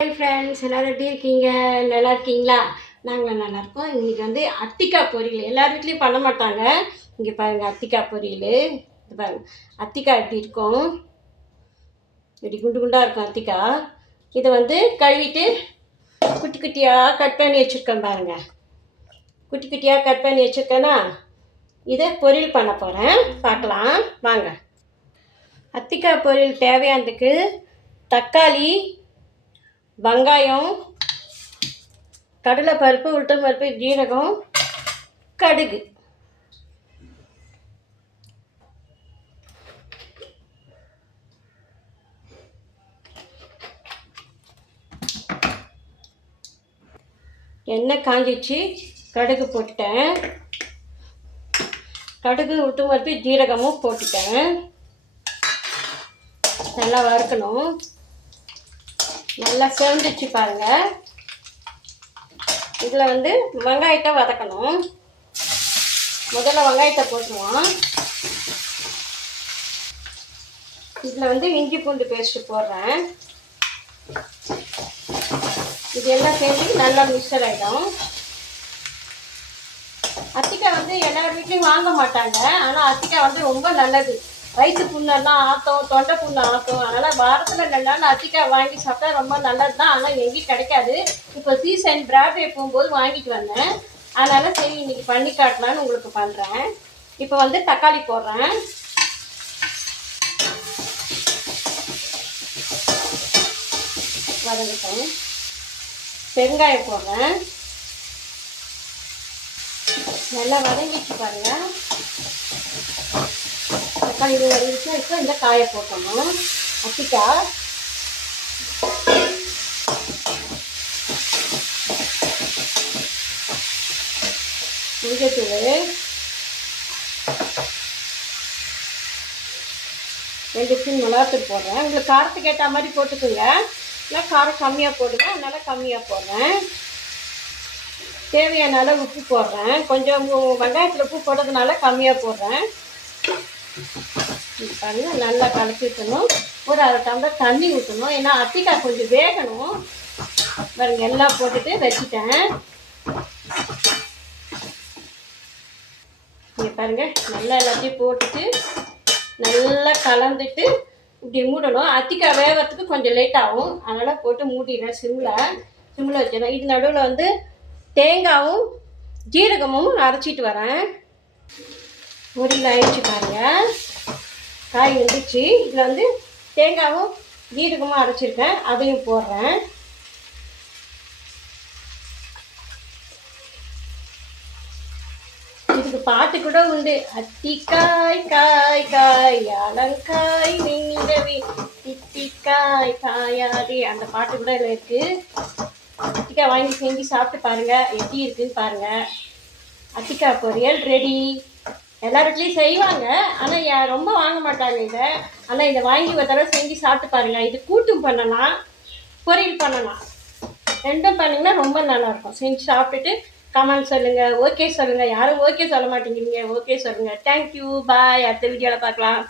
Hi friends, எல்லோரும் எப்படி இருக்கீங்க? நல்லா இருக்கீங்களா? நாங்கள் நல்லாயிருக்கோம். இன்றைக்கி வந்து அத்திக்காய் பொரியல் எல்லார் வீட்லேயும் பண்ண மாட்டாங்க. இங்கே பாருங்கள், அத்திக்காய் பொரியல். இது பாருங்கள், அத்திக்காய் எப்படி இருக்கும், இப்படி குண்டு குண்டாக இருக்கும் அத்திக்காய். இதை வந்து கழுவிட்டு குட்டி குட்டியாக கட் பண்ணி வச்சுருக்கேன் பாருங்கள். குட்டி குட்டியாக கட் பண்ணி வச்சுருக்கேன்னா இதை பொரியல் பண்ண போகிறேன். பார்க்கலாம் வாங்க. அத்திக்காய் பொரியல் தேவையானதுக்கு தக்காளி, வெங்காயம், கடலைப்பருப்பு, உளுத்தம்பருப்பு, ஜீரகம், கடுகு. எண்ணெய் காஞ்சிச்சு, கடுகு போட்டுட்டேன். கடுகு, உளுத்தம்பருப்பு, ஜீரகமும் போட்டுட்டேன். நல்லா வறுக்கணும். நல்லா செவந்துச்சு பாருங்கள். இதில் வந்து வெங்காயத்தை வதக்கணும். முதல்ல வெங்காயத்தை போட்டுருவோம். இதில் வந்து இஞ்சி பூண்டு பேஸ்ட்டு போடுறேன். இது எல்லாம் சேர்ந்து நல்லா மிக்சர் ஆகிடும். அத்திக்காய் வந்து எல்லார் வீட்லேயும் வாங்க மாட்டாங்க. ஆனால் அத்திக்காய் வந்து ரொம்ப நல்லது. வயிற்று புண்ணெல்லாம் ஆற்றும், தொண்டை புண்ணு ஆற்றும். அதனால் வாரத்தில் 2 நாள் அத்திக்காய் வாங்கி சாப்பிட்டா ரொம்ப நல்லது தான். ஆனால் எங்கேயும் கிடைக்காது. இப்போ சீசன் பிராட்வே போகும்போது வாங்கிட்டு வந்தேன். அதனால் சரி இன்றைக்கி பண்ணி காட்டலான்னு உங்களுக்கு பண்ணுறேன். இப்போ வந்து தக்காளி போடுறேன். வதங்கிட்டேன். பெருங்காயம் போடுறேன். நல்லா வதங்கிச்சு பாருங்கள். தக்காளி இது வதங்கிச்சுன்னா இப்போ இந்த காயை போட்டணும். அத்திக்காய், மஞ்சத்தூள், 2 ஸ்பூன் மிளகாத்தூள் போடுறேன். உங்களுக்கு காரத்துக்கு ஏற்ற மாதிரி போட்டுக்கோங்க. இல்லை காரம் கம்மியாக போடுவேன், அதனால் கம்மியாக போடுறேன். தேவையான அளவு உப்பு போடுறேன். கொஞ்சம் வெங்காயத்தில் உப்பு போடுறதுனால கம்மியாக போடுறேன். பாருங்கள், நல்லா கலக்கி ஊற்றணும். ஒரு 1/2 டம்ளர் தண்ணி ஊற்றணும். ஏன்னா அத்திக்காய் கொஞ்சம் வேகணும். பாருங்கள், எல்லாம் போட்டுட்டு வச்சுட்டேன். இங்கே பாருங்கள், நல்லா எல்லாத்தையும் போட்டுட்டு நல்லா கலந்துட்டு இப்படி மூடணும். அத்திக்காய் வேகிறதுக்கு கொஞ்சம் லேட் ஆகும். அதனால் போட்டு மூடிடுறேன். சிம்மில் வச்சிடறேன். இது நடுவில் வந்து தேங்காயும் ஜீரகமும் அரைச்சிட்டு வரேன். பொரியல் ஆயிடுச்சு பாருங்கள். காய் வந்துச்சு. இதில் வந்து தேங்காயும் ஜீரகமும் அரைச்சிருக்கேன், அதையும் போடுறேன். இதுக்கு பாட்டு கூட உண்டு. அத்திக்காய் காய் காய் அலங்காய் நின்றவி தித்திக்காய் காயாடி, அந்த பாட்டு கூட இதில் இருக்குது. அத்திக்காய் வாங்கி செஞ்சு சாப்பிட்டு பாருங்கள், எப்படி இருக்குன்னு பாருங்கள். அத்திக்காய் பொரியல் ரெடி. எல்லா வீட்லேயும் செய்வாங்க, ஆனால் ரொம்ப வாங்க மாட்டாங்க இதை. ஆனால் இதை வாங்கி ஒரு தடவை செஞ்சு சாப்பிட்டு பாருங்கள். இது கூட்டும் பண்ணலாம், பொரியல் பண்ணலாம். 2ம் பண்ணிங்கன்னா ரொம்ப நல்லாயிருக்கும். செஞ்சு சாப்பிட்டுட்டு கமெண்ட் சொல்லுங்கள், ஓகே சொல்லுங்கள். யாரும் ஓகே சொல்ல மாட்டேங்கிறீங்க, ஓகே சொல்லுங்கள். தேங்க்யூ, பாய். அடுத்த வீடியோவில் பார்க்கலாம்.